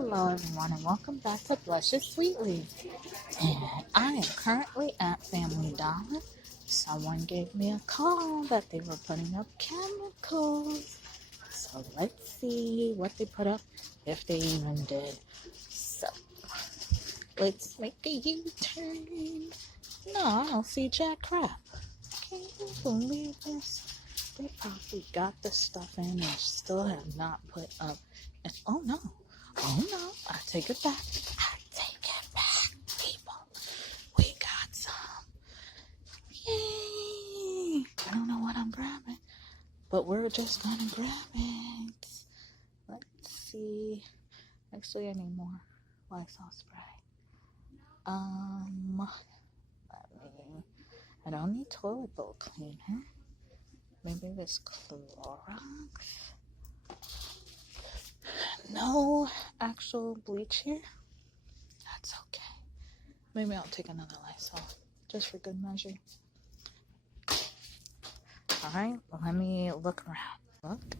Hello everyone and welcome back to Blushessweetly. And I am currently at Family Dollar. Someone gave me a call that they were putting up chemicals. So let's see what they put up, if they even did. So let's make a U-turn. No, I don't see jack crap. Can you believe this? They probably got the stuff in and still have not put up. And oh no, I take it back. People. We got some. Yay! I don't know what I'm grabbing, but we're just gonna grab it. Let's see. Actually, I need more Lysol spray. I don't need toilet bowl cleaner. Maybe this Clorox. No actual bleach here. That's okay. Maybe I'll take another Lysol just for good measure. Alright, let me look around. Look,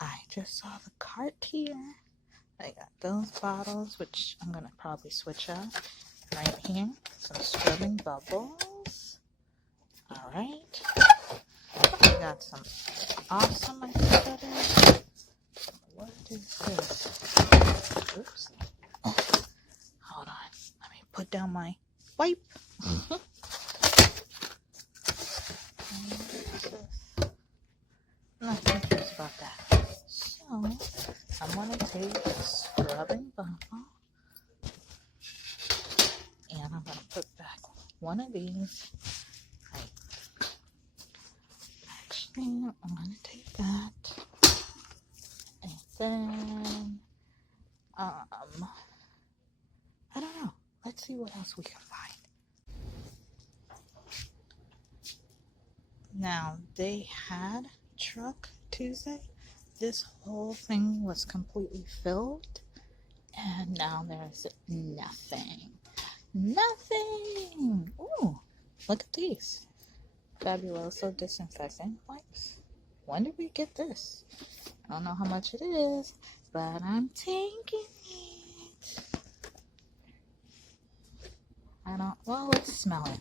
I just saw the cart here. I got those bottles, which I'm gonna probably switch out right here. Some scrubbing bubbles. Alright. I got some awesome, I think that is. What is this? Oops. Oh, hold on. Let me put down my wipe. Nothing confused about that. So, I'm going to take a scrubbing bubble. And I'm going to put back one of these. Right. Actually, I'm going to take that. And then, I don't know. Let's see what else we can find. Now, they had Truck Tuesday. This whole thing was completely filled. And now there's nothing. Nothing! Ooh, look at these. Fabuloso disinfectant wipes. When did we get this? I don't know how much it is, but I'm taking it. Well, let's smell it.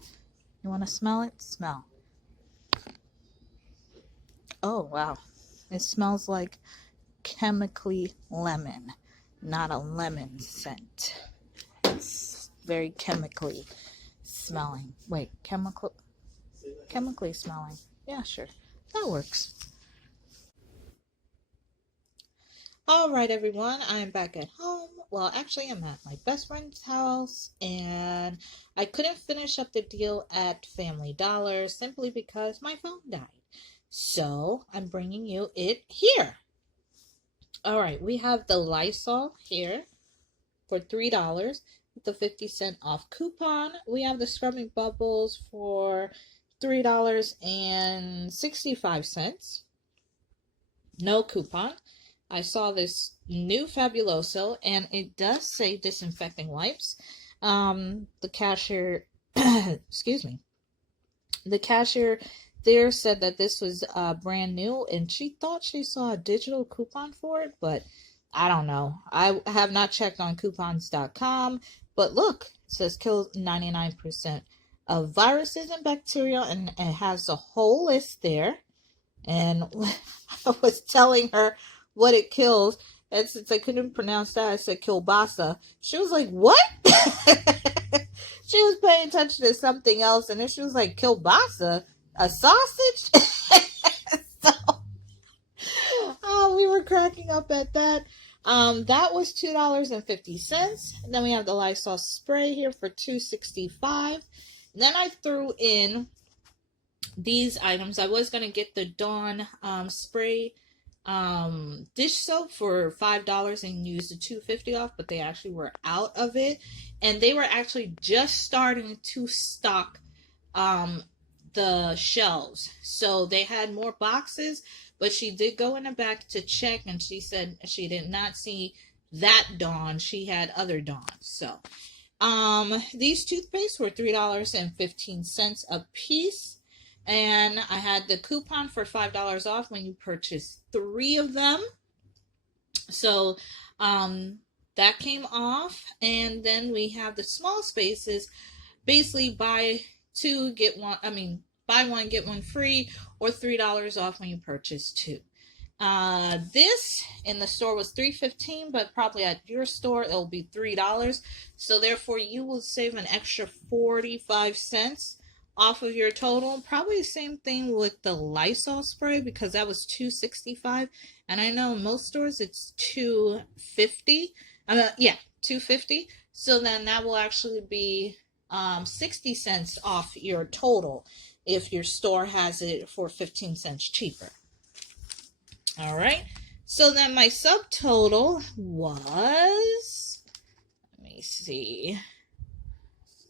You want to smell it? Smell. Oh, wow. It smells like chemically lemon, not a lemon scent. It's very chemically smelling. Wait, chemically smelling. Yeah, sure. That works. Alright everyone, I'm back at home. Well, actually I'm at my best friend's house and I couldn't finish up the deal at Family Dollar simply because my phone died. So I'm bringing you it here. Alright, we have the Lysol here for $3 with the 50-cent off coupon. We have the scrubbing bubbles for $3.65. No coupon. I saw this new Fabuloso, and it does say disinfecting wipes. The cashier, excuse me, the cashier there said that this was brand new, and she thought she saw a digital coupon for it, but I don't know. I have not checked on coupons.com, but look, it says kills 99% of viruses and bacteria, and it has a whole list there. And I was telling her what it kills, and since I couldn't pronounce that, I said kielbasa. She was like, what? She was paying attention to something else, and then she was like, kielbasa? A sausage? So, we were cracking up at that. That was $2.50. And then we have the Lysol spray here for $2.65. Then I threw in these items. I was going to get the Dawn spray dish soap for $5 and use the $2.50 off, but they actually were out of it, and they were actually just starting to stock the shelves, so they had more boxes, but she did go in the back to check, and she said she did not see that Dawn. She had other Dawns. So these toothpastes were $3.15 a piece. And I had the coupon for $5 off when you purchase 3 of them. So that came off. And then we have the small spaces, basically buy one get one free, or $3 off when you purchase two. This in the store was $3.15, but probably at your store it'll be $3. So therefore you will save an extra 45 cents off of your total. Probably the same thing with the Lysol spray, because that was $2.65, and I know in most stores it's $2.50. $2.50. So then that will actually be 60 cents off your total if your store has it for 15 cents cheaper. All right. So then my subtotal was, let me see,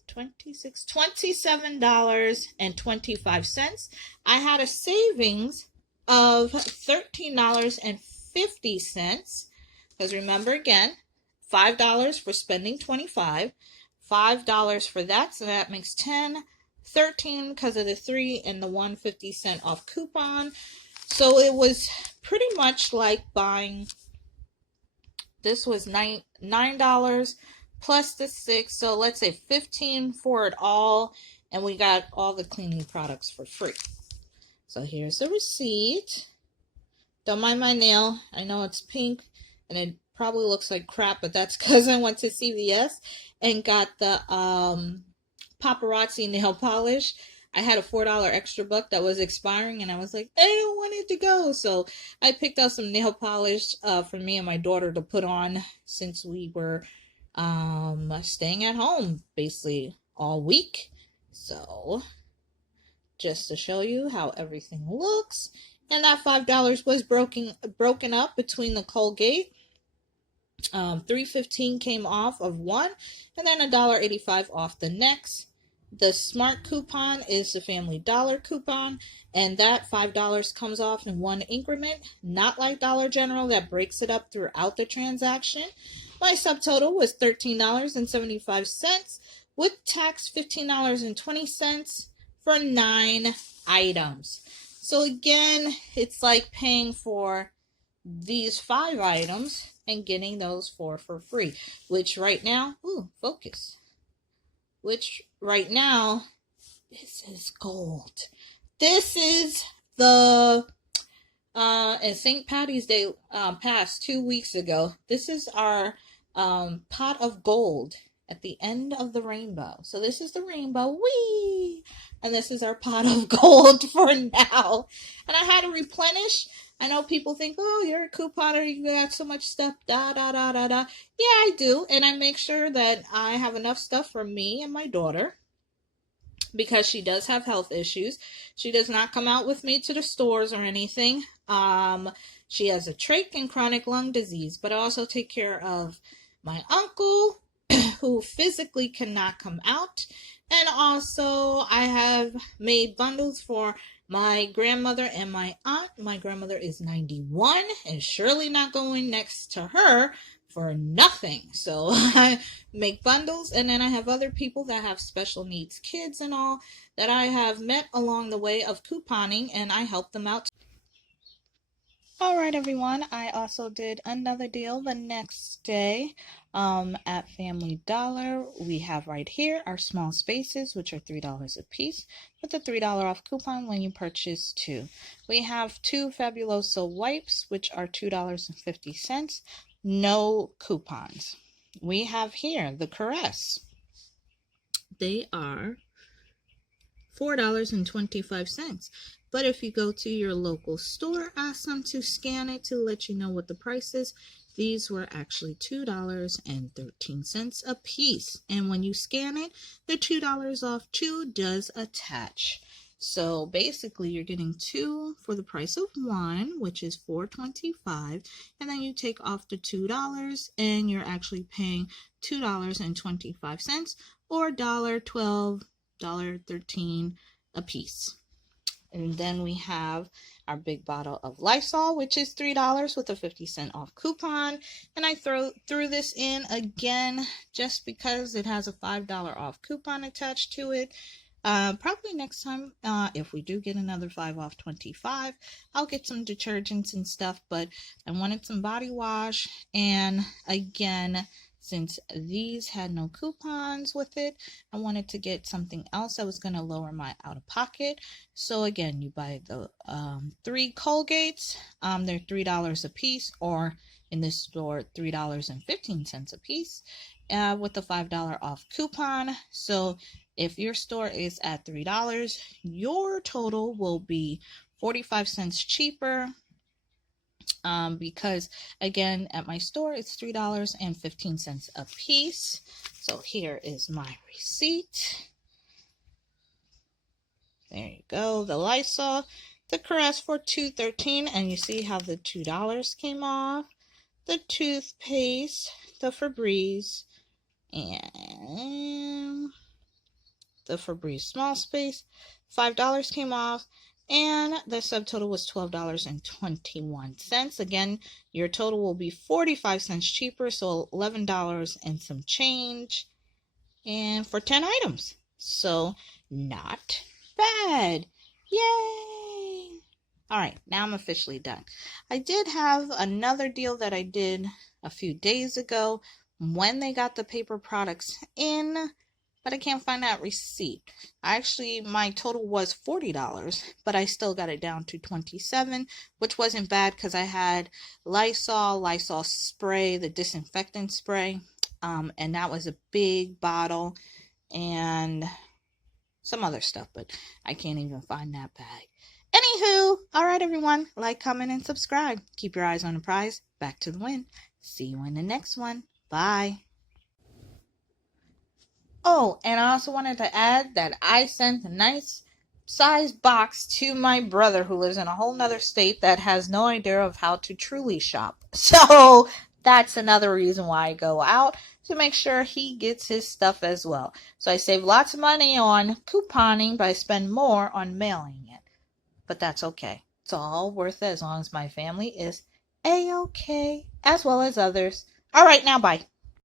$27.25. I had a savings of $13.50, because remember again, $5 for spending $25, $5 for that, so that makes $10, $13 because of the 3 and the 1.50 off coupon. So it was pretty much like buying, this was $9 plus the 6, so let's say $15 for it all, and we got all the cleaning products for free. So here's the receipt. Don't mind my nail. I know it's pink and it probably looks like crap, but that's because I went to CVS and got the paparazzi nail polish. I had a $4 extra buck that was expiring, and I was like, I don't want it to go. So I picked out some nail polish for me and my daughter to put on, since we were staying at home basically all week. So just to show you how everything looks. And that $5 was broken up between the Colgate. $3.15 came off of one, and then $1.85 off the next. The Smart coupon is the Family Dollar coupon, and that $5 comes off in one increment, not like Dollar General that breaks it up throughout the transaction. My subtotal was $13.75, with tax $15.20 for 9 items. So again, it's like paying for these 5 items and getting those 4 for free, which right now, which right now, this is gold. This is the, and St. Patty's Day passed 2 weeks ago. This is our pot of gold at the end of the rainbow. So this is the rainbow, whee! And this is our pot of gold for now. And I had to replenish. I know people think, oh, you're a couponer, you got so much stuff, da, da, da, da, da. Yeah, I do. And I make sure that I have enough stuff for me and my daughter, because she does have health issues. She does not come out with me to the stores or anything. She has a trach and chronic lung disease, but I also take care of my uncle, who physically cannot come out. And also I have made bundles for my grandmother and my aunt. My grandmother is 91 and surely not going next to her for nothing. So I make bundles, and then I have other people that have special needs kids and all that I have met along the way of couponing, and I help them out. All right, everyone. I also did another deal the next day at Family Dollar. We have right here our small spaces, which are $3 a piece, with a $3 off coupon when you purchase 2. We have 2 Fabuloso wipes, which are $2.50, no coupons. We have here the Caress. They are $4.25. But if you go to your local store, ask them to scan it to let you know what the price is. These were actually $2.13 a piece. And when you scan it, the $2 off 2 does attach. So basically you're getting 2 for the price of 1, which is $4.25. And then you take off the $2 and you're actually paying $2.25 or $1.12, $1.13 a piece. And then we have our big bottle of Lysol, which is $3 with a 50-cent off coupon. And I threw this in again just because it has a $5 off coupon attached to it. Probably next time, if we do get another 5 off 25, I'll get some detergents and stuff, but I wanted some body wash, and again, since these had no coupons with it, I wanted to get something else that was going to lower my out-of-pocket. So again, you buy the 3 Colgates, they're $3 a piece, or in this store, $3.15 a piece, with the $5 off coupon. So if your store is at $3, your total will be 45 cents cheaper, because again, at my store it's $3.15 a piece. So here is my receipt. There you go. The Lysol, the Caress for $2.13, and you see how the $2 came off. The toothpaste, the Febreze, and the Febreze small space, $5 came off, and the subtotal was $12.21. Again, your total will be 45 cents cheaper, so $11 and some change, and for 10 items. So not bad. Yay! All right, now I'm officially done. I did have another deal that I did a few days ago when they got the paper products in, but I can't find that receipt. Actually, my total was $40, but I still got it down to $27, which wasn't bad because I had Lysol spray, the disinfectant spray, and that was a big bottle, and some other stuff, but I can't even find that bag. Anywho, all right, everyone, like, comment, and subscribe. Keep your eyes on the prize. Back to the win. See you in the next one. Bye. Oh, and I also wanted to add that I sent a nice sized box to my brother who lives in a whole nother state that has no idea of how to truly shop. So that's another reason why I go out, to make sure he gets his stuff as well. So I save lots of money on couponing, but I spend more on mailing it. But that's okay. It's all worth it as long as my family is A-okay, as well as others. All right, now bye.